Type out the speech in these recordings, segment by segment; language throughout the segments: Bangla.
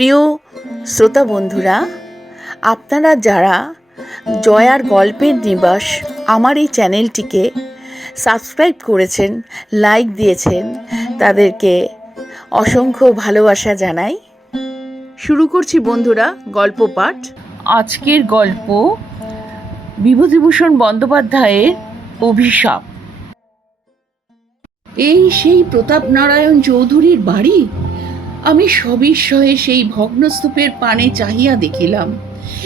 প্রিয় শ্রোতা বন্ধুরা, আপনারা যারা জয়ার গল্পের নিবাস আমার এই চ্যানেলটিকে সাবস্ক্রাইব করেছেন, লাইক দিয়েছেন, তাদেরকে অসংখ্য ভালোবাসা জানাই। শুরু করছি বন্ধুরা গল্প পাঠ। আজকের গল্প বিভূতিভূষণ বন্দ্যোপাধ্যায়ের অভিশাপ। এই সেই প্রতাপ নারায়ণ চৌধুরীর বাড়ি। আমি সবিস্ময়ে সেই ভগ্নস্তূপের পানে চাহিয়া দেখিলাম।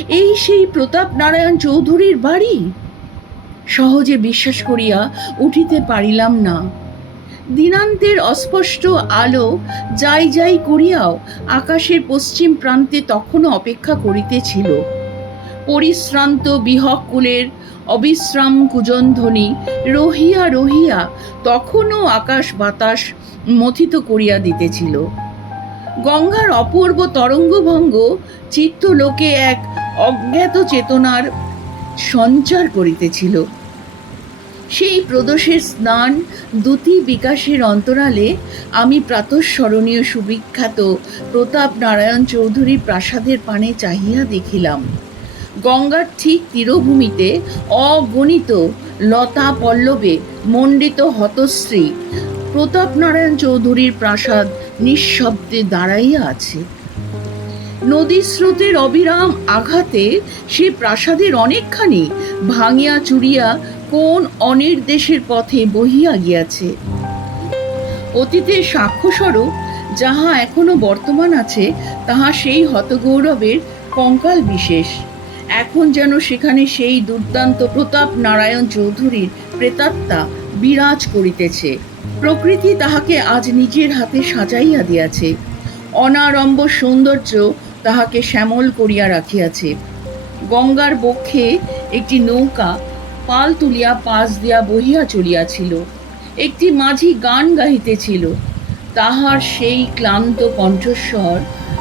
এই সেই প্রতাপ নারায়ণ চৌধুরীর বাড়ি। সহজে বিশ্বাস করিয়া উঠিতে পারিলাম না। দিনান্তের অস্পষ্ট আলো যাই যাই করিয়াও আকাশের পশ্চিম প্রান্তে তখনও অপেক্ষা করিতেছিল। পরিশ্রান্ত বিহকুলের অবিশ্রাম কুজনধ্বনি রহিয়া রহিয়া তখনও আকাশ বাতাস মথিত করিয়া দিতেছিল। গঙ্গার অপূর্ব তরঙ্গভঙ্গ চিত্তলোকে এক অজ্ঞাত চেতনার সঞ্চার করিতেছিল। সেই প্রদোষের স্নান দ্যুতি বিকাশের অন্তরালে আমি প্রাতঃস্মরণীয় সুবিখ্যাত প্রতাপ নারায়ণ চৌধুরী প্রাসাদের পানে চাহিয়া দেখিলাম। গঙ্গার ঠিক তীরভূমিতে অগণিত লতা পল্লবে মণ্ডিত হতশ্রী প্রতাপ নারায়ণ চৌধুরীর প্রাসাদ নিঃশব্দে দাঁড়াইয়া আছে। নদীর স্রোতের অবিরাম আঘাতে সে প্রাসাদের অনেকখানি ভাঙিয়া চুরিয়া কোন অনির্দেশের পথে বহিয়া গিয়াছে। অতীতের সাক্ষ্যস্বরূপ যাহা এখনো বর্তমান আছে, তাহা সেই হতগৌরবের কঙ্কাল বিশেষ। এখন যেন সেখানে সেই দুর্দান্ত প্রতাপ নারায়ণ চৌধুরীর প্রেতাত্মা বিরাজ করিতেছে। প্রকৃতি তাহাকে আজ নিজের হাতে সাজাইয়া দিয়াছে। অনারম্ভ সৌন্দর্য তাহাকে শ্যামল করিয়া রাখিয়াছে। গঙ্গার বক্ষে একটি নৌকা পাল তুলিয়া পাশ দিয়া বহিয়া চলিয়াছিল। একটি মাঝি গান গাহিতেছিল। তাহার সেই ক্লান্ত কণ্ঠস্বর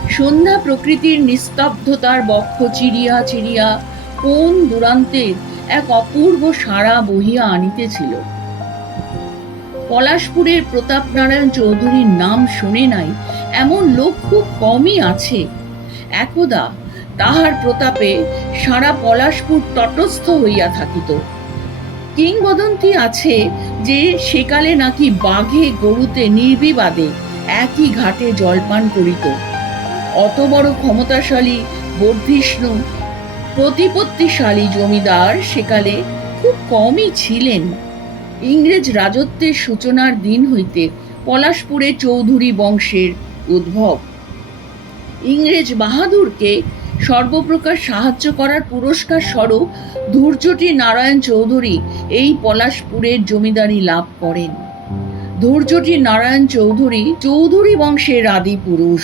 সন্ধ্যা প্রকৃতির নিস্তব্ধতার বক্ষ চিরিয়া চিরিয়া কোন দূরান্তের এক অপূর্ব সাড়া বহিয়া আনিতেছিল। পলাশপুরের প্রতাপ নারায়ণ চৌধুরীর নাম শোনে নাই এমন লোক খুব কমই আছে। একদা তাহার প্রতাপে সারা পলাশপুর তটস্থ হইয়া থাকিত। কিংবদন্তি আছে যে সেকালে নাকি বাঘে গরুতে নির্বিবাদে একই ঘাটে জলপান করিত। অত বড় ক্ষমতাশালী বর্ধিষ্ণু প্রতিপত্তিশালী জমিদার সেকালে খুব কমই ছিলেন। ইংরেজ রাজত্বের সূচনার দিন হইতে পলাশপুরে চৌধুরী বংশের উদ্ভব। ইংরেজ বাহাদুরকে সর্বপ্রকার সাহায্য করার পুরস্কার স্বরূপ ধৈর্যটি নারায়ণ চৌধুরী এই পলাশপুরের জমিদারি লাভ করেন। ধৈর্যটি নারায়ণ চৌধুরী বংশের আদি পুরুষ।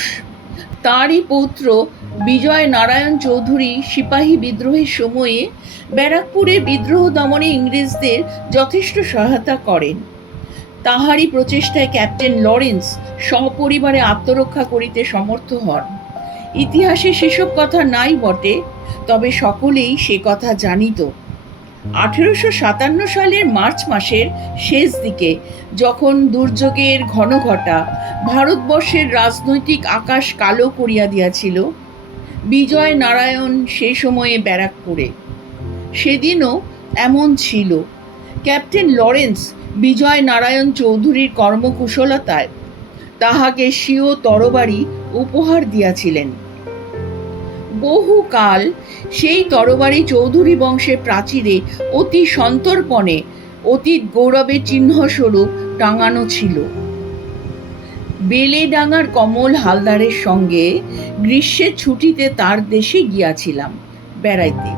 তারই পৌত্র বিজয় নারায়ণ চৌধুরী সিপাহী বিদ্রোহের সময়ে ব্যারাকপুরে বিদ্রোহ দমনে ইংরেজদের যথেষ্ট সহায়তা করেন। তাহারই প্রচেষ্টায় ক্যাপ্টেন লরেন্স সপরিবারে আত্মরক্ষা করিতে সমর্থ হন। ইতিহাসে সেসব কথা নাই বটে, তবে সকলেই সে কথা জানিত। 1857 সালের মার্চ মাসের শেষ দিকে যখন দুর্যোগের ঘনঘটা ভারতবর্ষের রাজনৈতিক আকাশ কালো করিয়া দিয়াছিল, বিজয় নারায়ণ সে সময়ে ব্যারাকপুরে। সেদিনও এমন ছিল। ক্যাপ্টেন লরেন্স বিজয় নারায়ণ চৌধুরীর কর্মকুশলতায় তাহাকে স্বীয় তরবারি উপহার দিয়াছিলেন। বহুকাল সেই তরবারি চৌধুরী বংশের প্রাচীরে অতি সন্তর্পণে অতীত গৌরবের চিহ্নস্বরূপ টাঙানো ছিল। বেলেডাঙ্গার কমল হালদারের সঙ্গে গ্রীষ্মের ছুটিতে তার দেশে গিয়াছিলাম বেড়াইতে।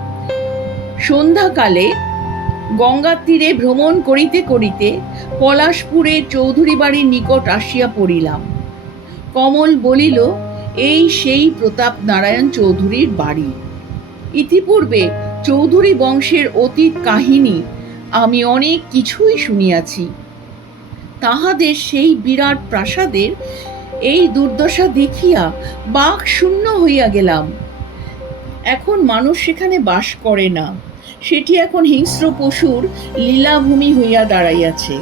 সন্ধ্যাকালে গঙ্গার তীরে ভ্রমণ করিতে করিতে পলাশপুরের চৌধুরী বাড়ির নিকট আসিয়া পড়িলাম। কমল বলিল, এই সেই প্রতাপ নারায়ণ চৌধুরীর বাড়ি। ইতিপূর্বে চৌধুরী বংশের অতীত কাহিনী আমি অনেক কিছুই শুনিয়াছি। তাহাদের সেই বিরাট প্রাসাদের এই দুর্দশা দেখিয়া বাক শূন্য হইয়া গেলাম। এখন মানুষ সেখানে বাস করে না, সেটি এখন হিংস্র পশুর লীলাভূমি হইয়া দাঁড়াইয়াছে।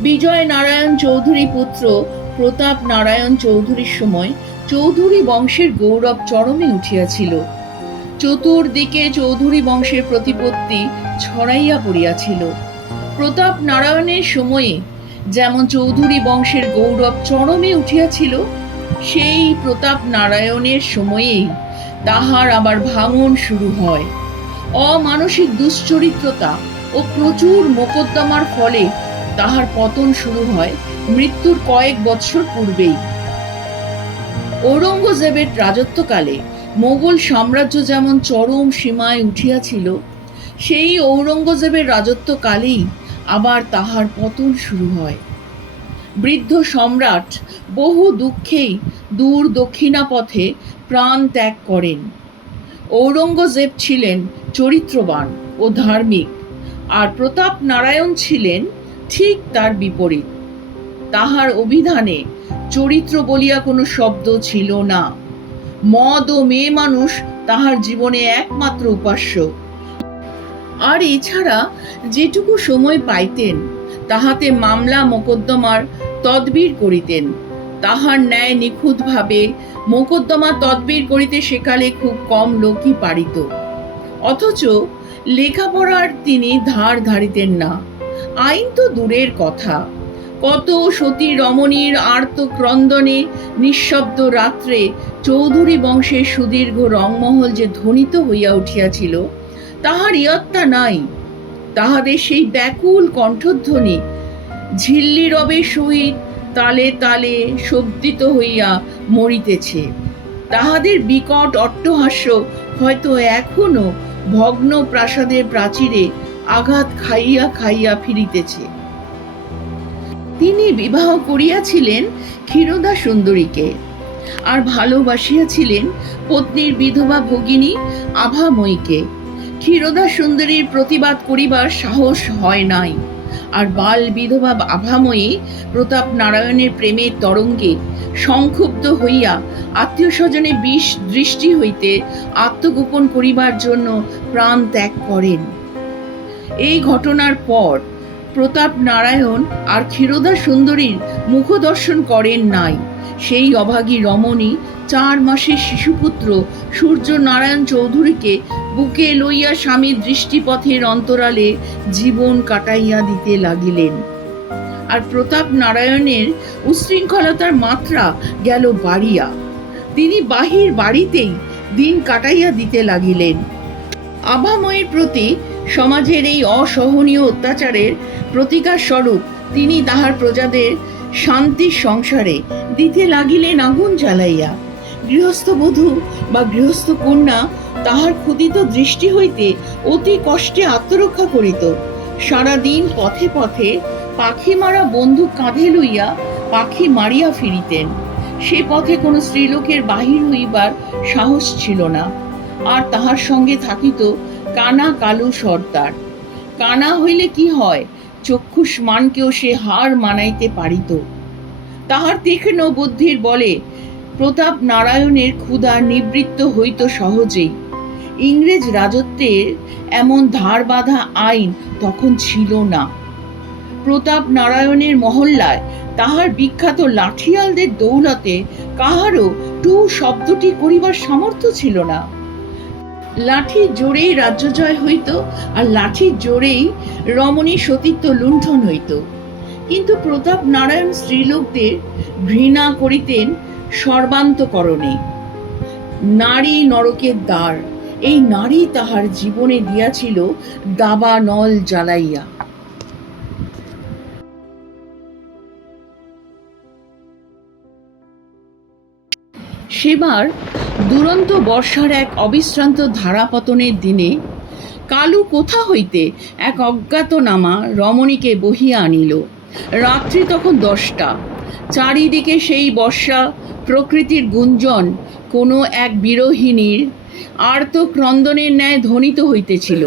বিজয় নারায়ণ চৌধুরী পুত্র প্রতাপ নারায়ণ চৌধুরীর সময় চৌধুরী বংশের গৌরব চরমে উঠিয়াছিল। চতুর্দিকে চৌধুরী বংশের প্রতিপত্তি ছড়াইয়া পড়িয়াছিল। প্রতাপ নারায়ণের সময়ে যেমন চৌধুরী বংশের গৌরব চরমে উঠিয়াছিল, সেই প্রতাপ নারায়ণের সময়েই তাহার আবার ভাঙন শুরু হয়। অমানসিক দুশ্চরিত্রতা ও প্রচুর মোকদ্দমার ফলে তাহার পতন শুরু হয় মৃত্যুর কয়েক বৎসর পূর্বেই। ঔরঙ্গজেবের রাজত্বকালে মোগল সাম্রাজ্য যেমন চরম সীমায় উঠিয়াছিল, সেই ঔরঙ্গজেবের রাজত্বকালেই আবার তাহার পতন শুরু হয়। বৃদ্ধ সম্রাট বহু দুঃখেই দূর দক্ষিণাপথে প্রাণ ত্যাগ করেন। ঔরঙ্গজেব ছিলেন চরিত্রবান ও ধার্মিক, আর প্রতাপ নারায়ণ ছিলেন ঠিক তার বিপরীত। তাহার অভিধানে চরিত্র বলিয়া কোনো শব্দ ছিল না। মদ ও মেয়ে মানুষ তাহার জীবনে একমাত্র উপাস্য। আর এছাড়া যেটুকু সময় পাইতেন তাহাতে মামলা মোকদ্দমার তদবির করিতেন। তাহার ন্যায় নিখুঁতভাবে মোকদ্দমা তদবির করিতে সেকালে খুব কম লোকই পারিত। অথচ লেখাপড়ার তিনি ধার ধারিতেন না। আইন তো দূরের কথা, কত সতী রমণীর আর্ত ক্রন্দনে নিঃশব্দ রাত্রে চৌধুরী বংশের সুদীর্ঘ রংমহল যে ধ্বনিত হইয়া উঠিয়াছিল, তাহার ইয়ত্তা নাই। তাহাদের সেই ব্যাকুল কণ্ঠধ্বনি ঝিল্লি রবের সহিত তালে তালে শব্দিত হইয়া মরিতেছে। তাহাদের বিকট অট্টহাস্য হয়তো এখনো ভগ্ন প্রাসাদের প্রাচীরে আঘাত খাইয়া খাইয়া ফিরিতেছে। তিনি বিবাহ করিয়াছিলেন ক্ষীরোদা সুন্দরীকে, আর ভালোবাসিয়াছিলেন পত্নীর বিধবা ভগিনী আভাময়ীকে। ক্ষীরোদা সুন্দরীর প্রতিবাদ করিবার সাহস হয় নাই, আর বাল বিধবা আভাময়ী প্রতাপ নারায়ণের প্রেমের তরঙ্গে সংক্ষুব্ধ হইয়া আত্মীয় স্বজনে বিষ দৃষ্টি হইতে আত্মগোপন করিবার জন্য প্রাণ ত্যাগ করেন। এই ঘটনার পর প্রতাপ নারায়ণ আর ক্ষীরোদা সুন্দরীর মুখদর্শন করেন নাই। সেই অভাগী রমণী 4 মাসের শিশুপুত্র সূর্য নারায়ণ চৌধুরীকে বুকে লইয়া স্বামীর দৃষ্টিপথের অন্তরালে জীবন কাটাইয়া দিতে লাগিলেন। আর প্রতাপ নারায়ণের উশৃঙ্খলতার মাত্রা গেল বাড়িয়া। তিনি বাহির বাড়িতেই দিন কাটাইয়া দিতে লাগিলেন। আভাময়ীর প্রতি সমাজের এই অসহনীয় অত্যাচারের প্রতিকার স্বরূপ তিনি তাহার প্রজাদের শান্তির সংসারে দিতে লাগিলেন আগুন জ্বালাইয়া। গৃহস্থ বধূ বা গৃহস্থ কন্যা তাহার ক্ষুদিত দৃষ্টি হইতে অতি কষ্টে আত্মরক্ষা করিত। সারাদিন পথে পথে পাখি মারা বন্দুক কাঁধে লইয়া পাখি মারিয়া ফিরিতেন। সে পথে কোনো স্ত্রীলোকের বাহির হইবার সাহস ছিল না। আর তাহার সঙ্গে থাকিত কানা কালু সর্দার। কানা হইলে কি হয়, চক্ষুষ মানকেও সে হার মানাইতে পারিত। তাহার তীক্ষ্ণ বুদ্ধির বলে প্রতাপ নারায়ণের ক্ষুধা নিবৃত্ত হইত সহজেই। ইংরেজ রাজত্বের এমন ধার বাঁধা আইন তখন ছিল না। প্রতাপ নারায়ণের মহল্লায় তাহার বিখ্যাত লাঠিয়ালদের দৌলতে কাহারও টু শব্দটি করিবার সামর্থ্য ছিল না। লাঠির জোরেই রাজ্য জয় হইত, আর লাঠির জোরেই রমণী সতীত্ব লুণ্ঠন হইত। কিন্তু প্রতাপ নারায়ণ স্ত্রীলোকদের ঘৃণা করিতেন সর্বান্তকরণে। নারী নরকের দ্বার, এই নারী তাহার জীবনে দিয়াছিল দাবা নল জ্বালাইয়া। সেবার দুরন্ত বর্ষার এক অবিশ্রান্ত ধারাপতনের দিনে কালু কোথা হইতে এক অজ্ঞাতনামা রমণীকে বহিয়া আনিল। রাত্রি তখন 10টা। চারিদিকে সেই বর্ষা প্রকৃতির গুঞ্জন কোনো এক বিরোহিণীর আর্ত ক্রন্দনের ন্যায় ধ্বনিত হইতেছিল।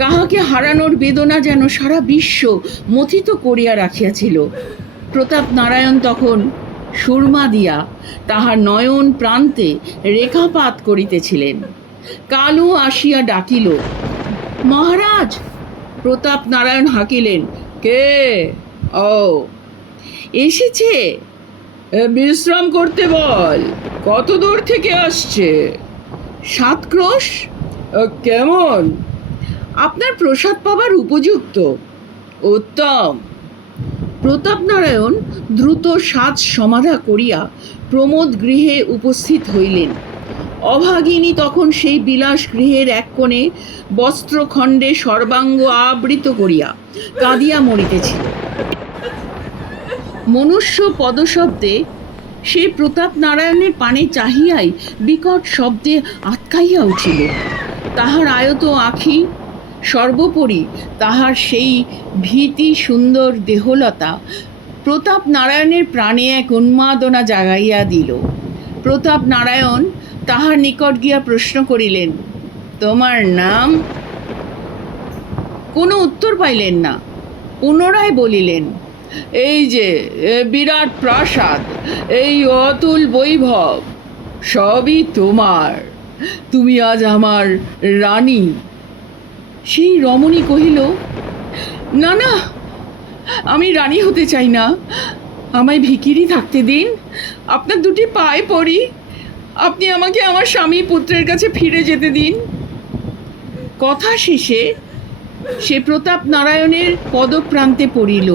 কাহাকে হারানোর বেদনা যেন সারা বিশ্ব মথিত করিয়া রাখিয়াছিল। প্রতাপ নারায়ণ তখন সুরমা দিয়া তাহার নয়ন প্রান্তে রেখাপাত করিতেছিলেন। কালু আসিয়া ডাকিল, মহারাজ। প্রতাপ নারায়ণ হাঁকিলেন, কে? ও, এসেছে? বিশ্রাম করতে বল। কত দূর থেকে আসছে? 7 ক্রোশ। কেমন? আপনার প্রসাদ পাবার উপযুক্ত। উত্তম। প্রতাপনারায়ণ দ্রুত সাজ সমাধা করিয়া প্রমোদ গৃহে উপস্থিত হইলেন। অভাগিনী তখন সেই বিলাস গৃহের এক কোণে বস্ত্রখণ্ডে সর্বাঙ্গ আবৃত করিয়া কাঁদিয়া মরিতেছিল। মনুষ্য পদশব্দে সেই প্রতাপ নারায়ণের পানে চাহিয়াই বিকট শব্দে আটকাইয়া উঠিল। তাহার আয়ত আঁখি, সর্বোপরি তাহার সেই ভীতি সুন্দর দেহলতা প্রতাপ নারায়ণের প্রাণে এক উন্মাদনা জাগাইয়া দিল। প্রতাপ নারায়ণ তাহার নিকট গিয়া প্রশ্ন করিলেন, তোমার নাম? কোনো উত্তর পাইলেন না। পুনরায় বলিলেন, এই যে বিরাট প্রাসাদ, এই অতুল বৈভব, সবই তোমার। তুমি আজ আমার রানী। সেই রমণী কহিল, না না, আমি রানী হতে চাই না। আমায় ভিখিরি থাকতে দিন। আপনার দুটি পায়ে পড়ি। আপনি আমাকে আমার স্বামী পুত্রের কাছে ফিরে যেতে দিন। কথা শেষে সে প্রতাপ নারায়ণের পদপ্রান্তে পড়িল।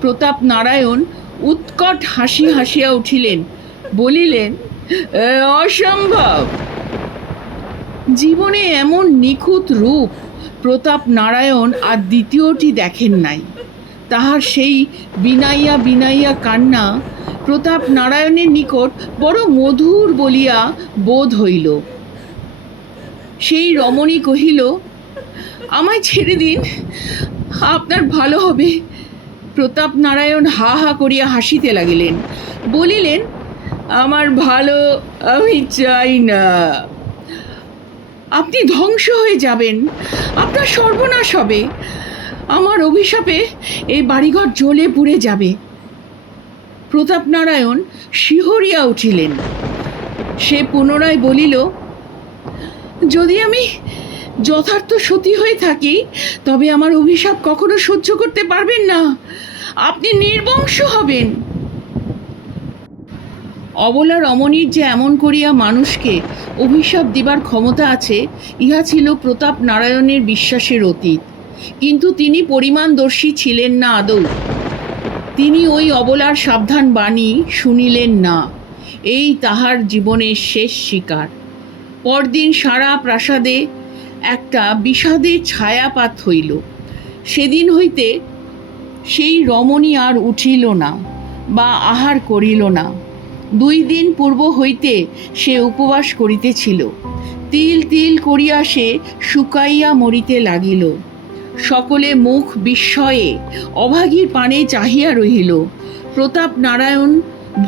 প্রতাপ নারায়ণ উৎকট হাসি হাসিয়া উঠিলেন, বলিলেন, অসম্ভব। জীবনে এমন নিখুঁত রূপ প্রতাপ নারায়ণ আর দ্বিতীয়টি দেখেন নাই। তাহার সেই বিনাইয়া বিনাইয়া কান্না প্রতাপ নারায়ণের নিকট বড় মধুর বলিয়া বোধ হইল। সেই রমণী কহিল, আমায় ছেড়ে দিন, আপনার ভালো হবে। প্রতাপ নারায়ণ হা হা করিয়া হাসিতে লাগিলেন, বলিলেন, আমার ভালো আমি চাই না। আপনি ধ্বংস হয়ে যাবেন, আপনার সর্বনাশ হবে। আমার অভিশাপে এই বাড়িঘর জ্বলে পুড়ে যাবে। প্রতাপ নারায়ণ শিহরিয়া উঠিলেন। সে পুনরায় বলিল, যদি আমি যথার্থ সতী হয়ে থাকি, তবে আমার অভিশাপ কখনো সহ্য করতে পারবেন না। আপনি নির্বংশ হবেন। অবলা রমণীর যে এমন করিয়া মানুষকে অভিশাপ দিবার ক্ষমতা আছে, ইহা ছিল প্রতাপ নারায়ণের বিশ্বাসের অতীত। কিন্তু তিনি পরিমাণদর্শী ছিলেন না আদৌ। তিনি ওই অবলার সাবধান বাণী শুনিলেন না। এই তাহার জীবনের শেষ শিকার। পরদিন সারা প্রাসাদে একটা বিষাদের ছায়াপাত হইল। সেদিন হইতে সেই রমণী আর উঠিল না বা আহার করিল না। 2 দিন পূর্ব হইতে সে উপবাস করিতেছিল। তিল তিল করিয়া সে শুকাইয়া মরিতে লাগিল। সকলে মুখ বিস্ময়ে অভাগীর পানে চাহিয়া রহিল। প্রতাপ নারায়ণ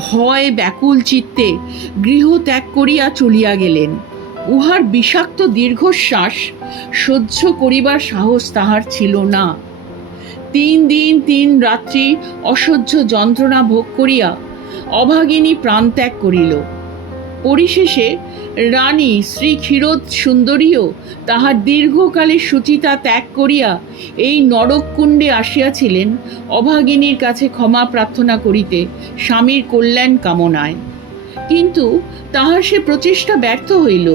ভয় ব্যাকুল চিত্তে গৃহ ত্যাগ করিয়া চলিয়া গেলেন। উহার বিষাক্ত দীর্ঘশ্বাস সহ্য করিবার সাহস তাহার ছিল না। 3 দিন 3 রাত্রি অসহ্য যন্ত্রণা ভোগ করিয়া অভাগিনী প্রাণত্যাগ করিল। পরিশেষে রানী শ্রী ক্ষীরোদ সুন্দরীও তাহার দীর্ঘকালের শুচিতা ত্যাগ করিয়া এই নরককুণ্ডে আসিয়াছিলেন অভাগিনীর কাছে ক্ষমা প্রার্থনা করিতে, স্বামীর কল্যাণ কামনায়। কিন্তু তাহার সে প্রচেষ্টা ব্যর্থ হইল।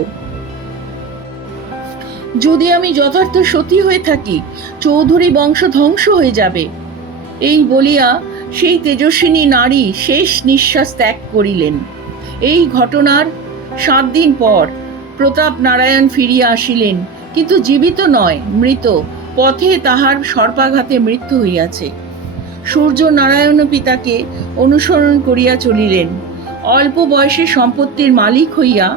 যদি আমি যথার্থ সতী হয়ে থাকি, চৌধুরী বংশ ধ্বংস হয়ে যাবে। এই বলিয়া সেই তেজস্বিনী নারী শেষ নিঃশ্বাস ত্যাগ করিলেন। এই ঘটনার 7 দিন পর প্রতাপ নারায়ণ ফিরিয়া আসিলেন, কিন্তু জীবিত নয়, মৃত। পথে তাহার সর্পাঘাতে মৃত্যু হইয়াছে। সূর্য নারায়ণ পিতাকে অনুসরণ করিয়া চলিলেন। অল্প বয়সে সম্পত্তির মালিক হইয়া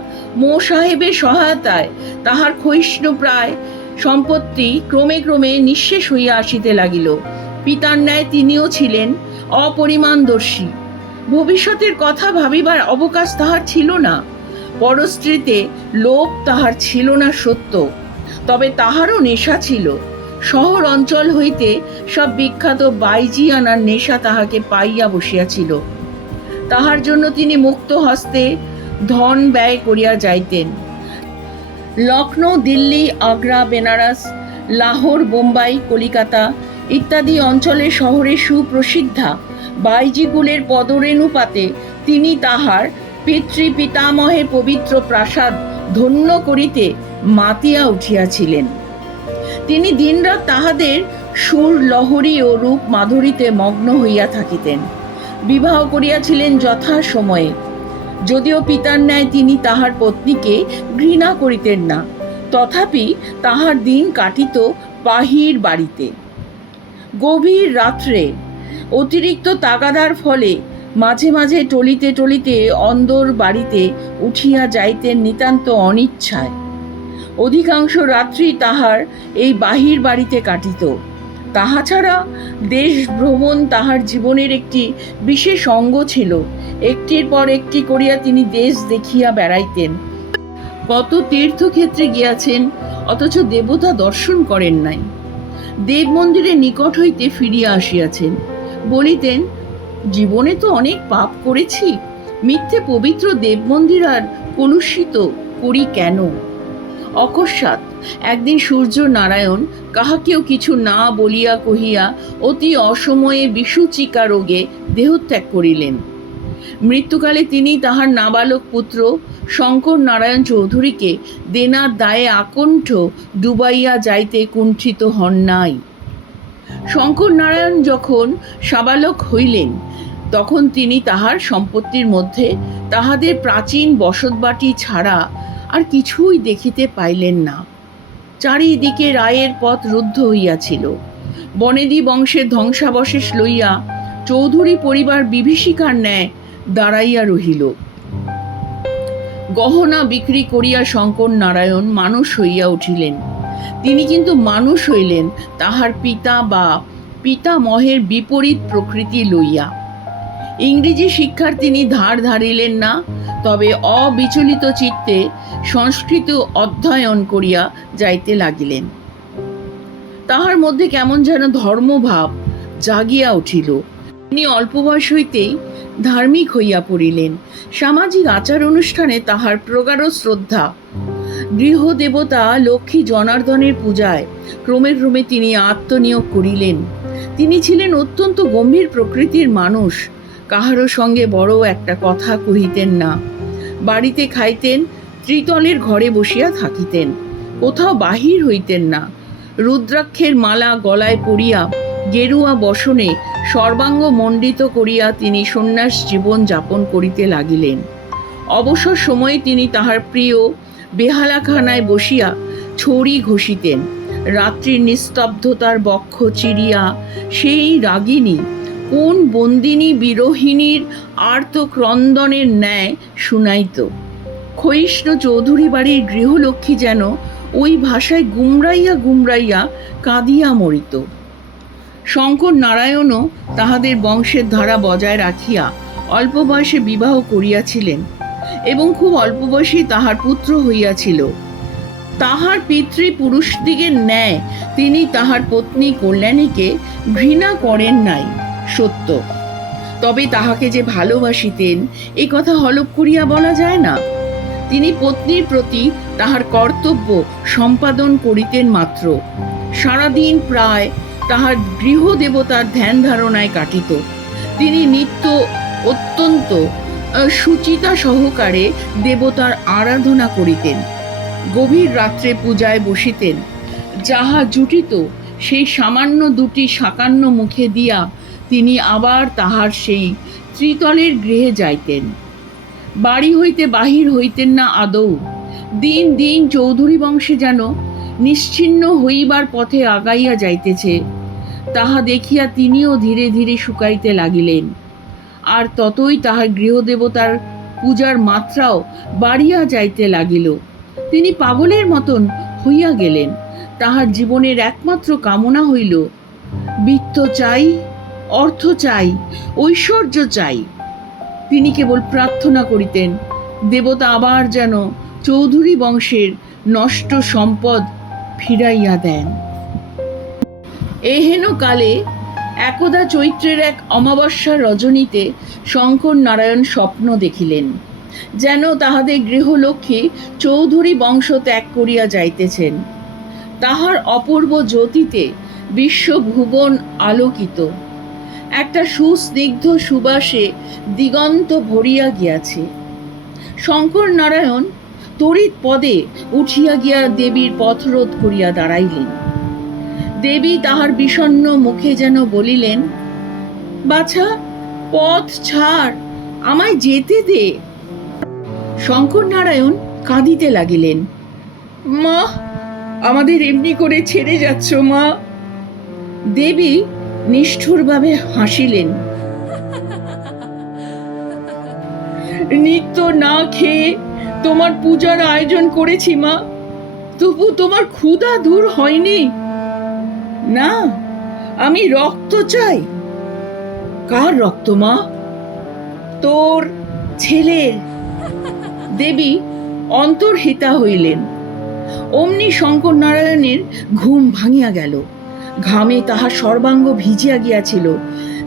মো সাহেবের সহায়তায় তাহার ক্ষয়িষ্ণু প্রায় সম্পত্তি ক্রমে ক্রমে নিঃশেষ হইয়া আসিতে লাগিল। পিতার ন্যায় তিনিও ছিলেন অপরিমাণদর্শী। ভবিষ্যতের কথা ভাবিবার অবকাশ তাহার ছিল না। পরস্ত্রীতে লোভ তাহার ছিল না সত্য, তবে তাহারও নেশা ছিল। শহর অঞ্চল হইতে সব বিখ্যাত বাইজি আনার নেশা তাহাকে পাইয়া বসিয়াছিল। তাহার জন্য তিনি মুক্ত হস্তে ধন ব্যয় করিয়া যাইতেন। লখনৌ, দিল্লি, আগ্রা, বেনারস, লাহোর, বোম্বাই, কলিকাতা ইত্যাদি অঞ্চলের শহরে সুপ্রসিদ্ধা বাইজিগুলের পদরেণুপাতে তিনি তাহার পিতৃপিতামহের পবিত্র প্রাসাদ ধন্য করিতে মাতিয়া উঠিয়াছিলেন। তিনি দিনরাত তাহাদের সুর লহরী ও রূপ মাধুরীতে মগ্ন হইয়া থাকিতেন। বিবাহ করিয়াছিলেন যথা সময়ে। যদিও পিতার ন্যায় তিনি তাহার পত্নীকে ঘৃণা করিতেন না, তথাপি তাহার দিন কাটিত বাহির বাড়িতে। গভীর রাত্রে অতিরিক্ত তাগাদার ফলে মাঝে মাঝে টলিতে টলিতে অন্দর বাড়িতে উঠিয়া যাইতেন নিতান্ত অনিচ্ছায়। অধিকাংশ রাত্রি তাহার এই বাহির বাড়িতে কাটিত। তাহা ছাড়া দেশ ভ্রমণ তাহার জীবনের একটি বিশেষ অঙ্গ ছিল। একটির পর একটি করিয়া তিনি দেশ দেখিয়া বেড়াইতেন। কত তীর্থক্ষেত্রে গিয়াছেন, অথচ দেবতা দর্শন করেন নাই। দেব মন্দিরের নিকট হইতে ফিরিয়া আসিয়াছেন। বলিতেন, জীবনে তো অনেক পাপ করেছি, মিথ্যে পবিত্র দেব মন্দির আর কলুষিত করি কেন? অকস্মাৎ একদিন সূর্য নারায়ণ কাহাকেও কিছু না বলিয়া কহিয়া অতি অসময়ে বিসূচিকা রোগে দেহত্যাগ করিলেন। মৃত্যুকালে তিনি তাহার নাবালক পুত্র শঙ্কর নারায়ণ চৌধুরীকে দেনার দায়ে আকণ্ঠ ডুবাইয়া যাইতে কুণ্ঠিত হন নাই। শঙ্কর নারায়ণ যখন সাবালক হইলেন, তখন তিনি তাহার সম্পত্তির মধ্যে তাহাদের প্রাচীন বসতবাটি ছাড়া আর কিছুই দেখিতে পাইলেন না। চারিদিকে রায়ের পথ রুদ্ধ হইয়াছিল। বনেদি বংশের ধ্বংসাবশেষ লইয়া চৌধুরী পরিবার বিভীষিকার ন্যায় দাঁড়াইয়া রহিল। গহনা বিক্রি করিয়া শঙ্কর নারায়ণ মানুষ হইয়া উঠিলেন। তিনি কিন্তু মানুষ হইলেন তাহার পিতা বা পিতামহের বিপরীত প্রকৃতি লইয়া। ইংরেজি শিক্ষার তিনি ধার ধারিলেন না, তবে অবিচলিত চিত্তে সংস্কৃত অধ্যয়ন করিয়া যাইতে লাগিলেন। তাহার মধ্যে কেমন যেন ধর্মভাব জাগিয়া উঠিল। তিনি অল্প বয়স হইতেই ধার্মিক হইয়া পড়িলেন। সামাজিক আচার অনুষ্ঠানে তাহার প্রগাঢ় শ্রদ্ধা। গৃহদেবতা লক্ষ্মী জনার্দনের পূজায় ক্রমে ক্রমে তিনি আত্মনিয়োগ করিলেন। তিনি ছিলেন অত্যন্ত গম্ভীর প্রকৃতির মানুষ। কাহারও সঙ্গে বড় একটা কথা কহিতেন না। বাড়িতে খাইতেন, ত্রিতলের ঘরে বসিয়া থাকিতেন, কোথাও বাহির হইতেন না। রুদ্রাক্ষের মালা গলায় পরিয়া গেরুয়া বসনে সর্বাঙ্গ মণ্ডিত করিয়া তিনি সন্ন্যাস জীবন যাপন করিতে লাগিলেন। অবসর সময়ে তিনি তাহার প্রিয় বেহালাখানায় বসিয়া ছড়ি ঘষিতেন। রাত্রির নিস্তব্ধতার বক্ষ চিরিয়া সেই রাগিনী কোন বন্দিনী বিরোহিণীর আর্তক্রন্দনের ন্যায় শুনাইত। ক্ষয়িষ্ণু চৌধুরী বাড়ির গৃহলক্ষ্মী যেন ওই ভাষায় গুমরাইয়া গুমরাইয়া কাঁদিয়া মরিত। শঙ্কর নারায়ণও তাহাদের বংশের ধারা বজায় রাখিয়া অল্প বয়সে বিবাহ করিয়াছিলেন এবং খুব অল্প বয়সেই তাহার পুত্র হইয়াছিল। তাহার পিতৃপুরুষদিগের ন্যায় তিনি তাহার পত্নী কল্যাণীকে ঘৃণা করেন নাই সত্য, তবে তাহাকে যে ভালোবাসিতেন এ কথা হলফ করিয়া বলা যায় না। তিনি পত্নীর প্রতি তাহার কর্তব্য সম্পাদন করিতেন মাত্র। সারাদিন প্রায় তাহার গৃহদেবতার ধ্যান ধারণায় কাটিত। তিনি নিত্য অত্যন্ত সুচিতা সহকারে দেবতার আরাধনা করিতেন। গভীর রাত্রে পূজায় বসিতেন। যাহা জুটিত সেই সামান্য দুটি সাকান্ন মুখে দিয়া তিনি আবার তাহার সেই ত্রিতলের গৃহে যাইতেন। বাড়ি হইতে বাহির হইতেন না আদৌ। দিন দিন চৌধুরী বংশে যেন নিশ্চিহ্ন হইবার পথে আগাইয়া যাইতেছে, তাহা দেখিয়া তিনিও ধীরে ধীরে শুকাইতে লাগিলেন। আর ততই তাহার গৃহদেবতার পূজার মাত্রাও বাড়িয়া যাইতে লাগিল। তিনি পাগলের মতন হইয়া গেলেন। তাহার জীবনের একমাত্র কামনা হইল, বিত্ত চাই, অর্থ চাই, ঐশ্বর্য চাই। তিনি কেবল প্রার্থনা করিতেন, দেবতা আবার যেন চৌধুরী বংশের নষ্ট সম্পদ ফিরাইয়া দেন। এহেন কালে একদা চৈত্রের এক অমাবস্যার রজনীতে শঙ্কর নারায়ণ স্বপ্ন দেখিলেন, যেন তাহাদের গৃহলক্ষ্মী চৌধুরী বংশ ত্যাগ করিয়া যাইতেছেন। তাহার অপূর্ব জ্যোতিতে বিশ্বভুবন আলোকিত। একটা সুস্নিগ্ধ সুবাসে দিগন্ত ভরিয়া গিয়াছে। শঙ্কর নারায়ণ তড়িৎ পদে উঠিয়া গিয়া দেবীর পথরোধ করিয়া দাঁড়াইলেন। দেবী তাহার বিষণ্ণ মুখে যেন বলিলেন, বাছা, পথ ছাড়, আমায় যেতে দে। শঙ্কর নারায়ণ কাঁদিতে লাগিলেন। মা, আমাদের এমনি করে ছেড়ে যাচ্ছ মা। দেবী নিষ্ঠুরভাবে হাসিলেন। নিত্য না খেয়ে তোমার পূজার আয়োজন করেছি মা, তবু তোমার ক্ষুধা দূর হয়নি। না, আমি রক্ত চাই। কার রক্ত মা? তোর ছেলের। দেবী অন্তর্হিতা হইলেন। অমনি শঙ্কর নারায়ণের ঘুম ভাঙিয়া গেল। ঘামে তাহার সর্বাঙ্গ ভিজিয়া গিয়াছিল।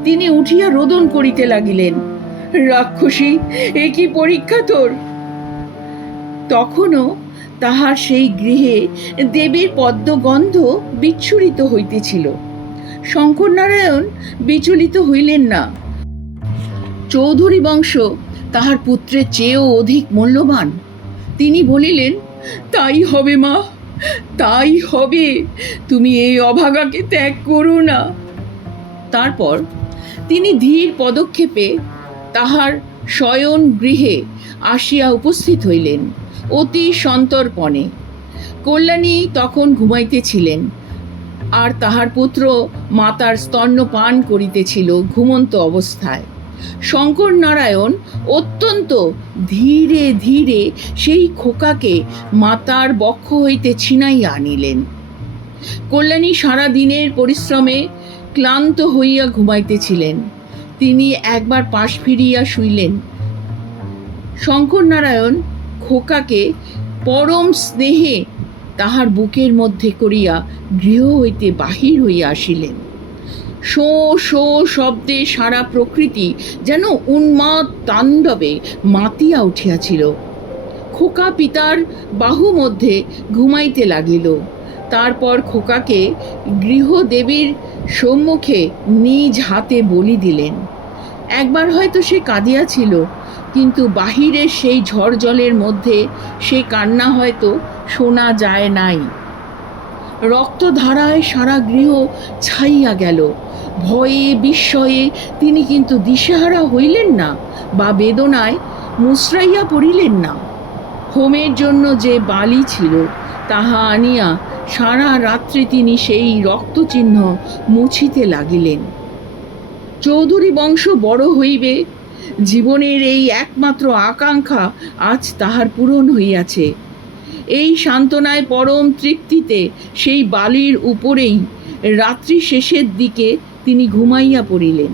তিনি উঠিয়া রোদন করিতে লাগিলেন। রাক্ষসী, এ কি পরীক্ষা তোর? তখনও তাহার সেই গৃহে দেবীর পদ্মগন্ধ বিচ্ছুরিত হইতেছিল। শঙ্কর নারায়ণ বিচলিত হইলেন না। চৌধুরী বংশ তাহার পুত্রের চেয়েও অধিক মূল্যবান। তিনি বলিলেন, তাই হবে মা, তাই হবে। তুমি এই অভাগাকে ত্যাগ করো না। তারপর তিনি ধীর পদক্ষেপে তাহার শয়ন গৃহে আসিয়া উপস্থিত হইলেন অতি সন্তর্পণে। কল্যাণী তখন ঘুমাইতেছিলেন, আর তাহার পুত্র মাতার স্তন্য পান করিতেছিল ঘুমন্ত অবস্থায়। শঙ্কর নারায়ণ অত্যন্ত ধীরে ধীরে সেই খোকাকে মাতার বক্ষ হইতে ছিনাইয়া আনিলেন। কল্যাণী সারা দিনের পরিশ্রমে ক্লান্ত হইয়া ঘুমাইতেছিলেন। তিনি একবার পাশ ফিরিয়া শুইলেন। শঙ্কর নারায়ণ খোকাকে পরম স্নেহে তাহার বুকের মধ্যে করিয়া গৃহ হইতে বাহির হইয়া আসিলেন। শো শো শব্দে সারা প্রকৃতি যেন উন্মাদ তাণ্ডবে মাতিয়া উঠিয়াছিল। খোকা পিতার বাহু মধ্যে ঘুমাইতে লাগিল। তারপর খোকাকে গৃহদেবীর সম্মুখে নিজ হাতে বলি দিলেন। একবার হয়তো সে কাঁদিয়াছিল, কিন্তু বাহিরের সেই ঝড় জলের মধ্যে সে কান্না হয়তো শোনা যায় নাই। রক্তধারায় সারা গৃহ ছাইয়া গেল। ভয়ে বিস্ময়ে তিনি কিন্তু দিশেহারা হইলেন না বা বেদনায় মুচড়াইয়া পড়িলেন না। হোমের জন্য যে বালি ছিল তাহা আনিয়া সারা রাত্রি তিনি সেই রক্তচিহ্ন মুছিতে লাগিলেন। চৌধুরী বংশ বড় হইবে, জীবনের এই একমাত্র আকাঙ্ক্ষা আজ তাহার পূরণ হইয়াছে। এই সান্ত্বনায় পরম তৃপ্তিতে সেই বালির উপরেই রাত্রি শেষের দিকে তিনি ঘুমাইয়া পড়িলেন।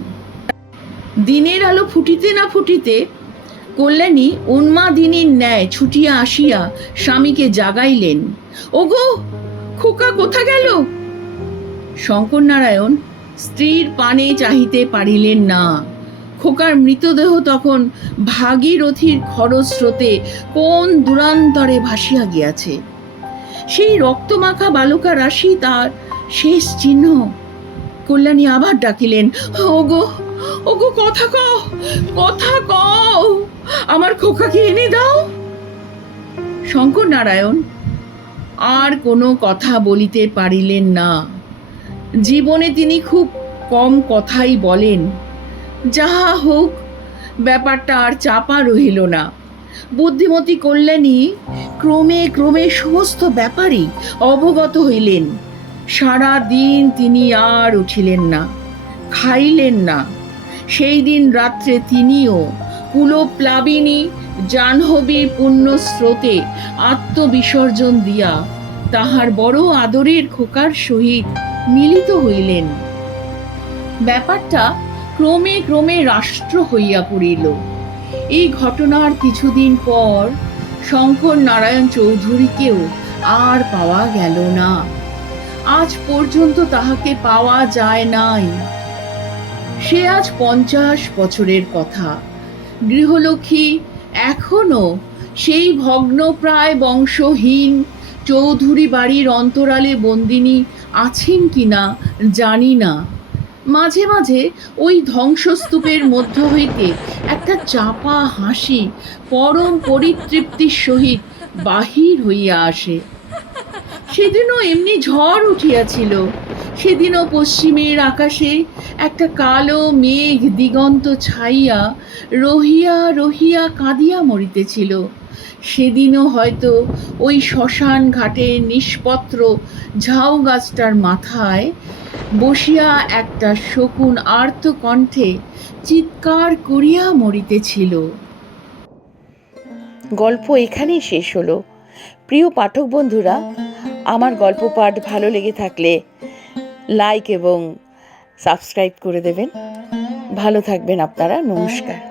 দিনের আলো ফুটিতে না ফুটিতে কল্যাণী উন্মাদিনীর ন্যায় ছুটিয়া আসিয়া স্বামীকে জাগাইলেন। ওগো, খোকা কোথা গেল? শঙ্কর নারায়ণ স্ত্রীর পানে চাহিতে পারিলেন না। খোকার মৃতদেহ তখন ভাগীরথীর খরস্রোতে কোন দূরান্তরে ভাসিয়া গিয়াছে। সেই রক্তমাখা বালুকা রাশি তার শেষ চিহ্ন। কল্যাণী আবার ডাকিলেন, ওগো, ওগো, কথা কও, কথা কও, আমার খোকাকে এনে দাও। শঙ্কর নারায়ণ আর কোনো কথা বলিতে পারিলেন না। জীবনে তিনি খুব কম কথাই বলেন। যাহা হোক, ব্যাপারটা আর চাপা রহিল না। বুদ্ধিমতী কল্যাণী ক্রমে ক্রমে সমস্ত ব্যাপারই অবগত হইলেন। সারা দিন তিনি আর উঠিলেন না, খাইলেন না। সেই দিন রাত্রে তিনিও কুলপ্লাবিনী জাহ্নবীর পুণ্য স্রোতে আত্মবিসর্জন দিয়া তাহার বড় আদরের খোকার সহিত মিলিত হইলেন। ব্যাপারটা ক্রমে ক্রমে রাষ্ট্র হইয়া পড়িল। এই ঘটনার কিছুদিন পর শঙ্কর নারায়ণ চৌধুরীকেও আর পাওয়া গেল না। আজ পর্যন্ত তাহাকে পাওয়া যায় নাই। সে আজ 50 বছরের কথা। গৃহলক্ষ্মী এখনো সেই ভগ্নপ্রায় বংশহীন চৌধুরী বাড়ির অন্তরালে বন্দিনী আছেন কিনা জানি না। মাঝে মাঝে ওই ধ্বংসস্তূপের মধ্য হইতে একটা চাপা হাসি পরম পরিতৃপ্তির সহিত বাহির হইয়া আসে। সেদিনও এমনি ঝড় উঠিয়াছিল। সেদিনও পশ্চিমের আকাশে একটা কালো মেঘ দিগন্ত ছাইয়া রহিয়া রহিয়া কাঁদিয়া মরিতেছিল। সেদিনও হয়তো ওই শ্মশান ঘাটের নিষ্পত্র ঝাউ গাছটার মাথায় বসিয়া একটা শকুন আর্ত কণ্ঠে চিৎকার করিয়া মরিতেছিল। গল্প এখানেই শেষ হলো। প্রিয় পাঠক বন্ধুরা, আমার গল্প পাঠ ভালো লেগে থাকলে লাইক এবং সাবস্ক্রাইব করে দেবেন। ভালো থাকবেন আপনারা। নমস্কার।